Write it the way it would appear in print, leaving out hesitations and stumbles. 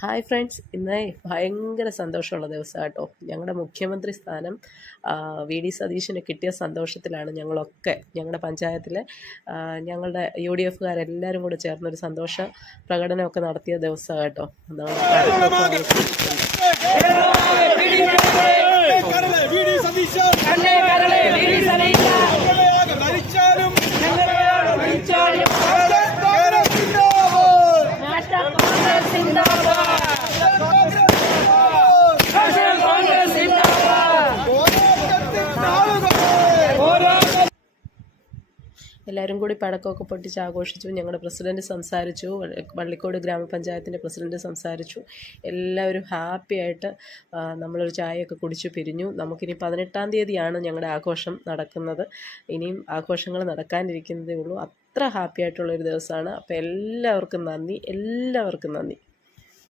Hi friends, ഇന്ന് ഭയങ്കര സന്തോഷമുള്ള ദിവസമാണ് കേട്ടോ. ഞങ്ങളുടെ മുഖ്യമന്ത്രി സ്ഥാനം വി.ഡി. സതീശന് കിട്ടിയ സന്തോഷത്തിലാണ് ഞങ്ങളൊക്കെ. ഞങ്ങളുടെ പഞ്ചായത്തിലെ ഞങ്ങളുടെ UDF-കാരെല്ലാവരും കൂടെ ചേർന്നൊരു സന്തോഷ പ്രകടനമൊക്കെ നടത്തിയ ദിവസമാണ് കേട്ടോ. എല്ലാവരും കൂടി പടക്കമൊക്കെ പൊട്ടിച്ച് ആഘോഷിച്ചു. ഞങ്ങളുടെ പ്രസിഡൻറ്റ് സംസാരിച്ചു, വള്ളിക്കോട് ഗ്രാമപഞ്ചായത്തിൻ്റെ പ്രസിഡൻറ്റ് സംസാരിച്ചു. എല്ലാവരും ഹാപ്പിയായിട്ട് നമ്മളൊരു ചായയൊക്കെ കുടിച്ച് പിരിഞ്ഞു. നമുക്കിനി 18-ാം തീയതിയാണ് ഞങ്ങളുടെ ആഘോഷം നടക്കുന്നത്. ഇനിയും ആഘോഷങ്ങൾ നടക്കാനിരിക്കുന്നതേ ഉള്ളൂ. അത്ര ഹാപ്പി ആയിട്ടുള്ളൊരു ദിവസമാണ്. അപ്പോൾ എല്ലാവർക്കും നന്ദി.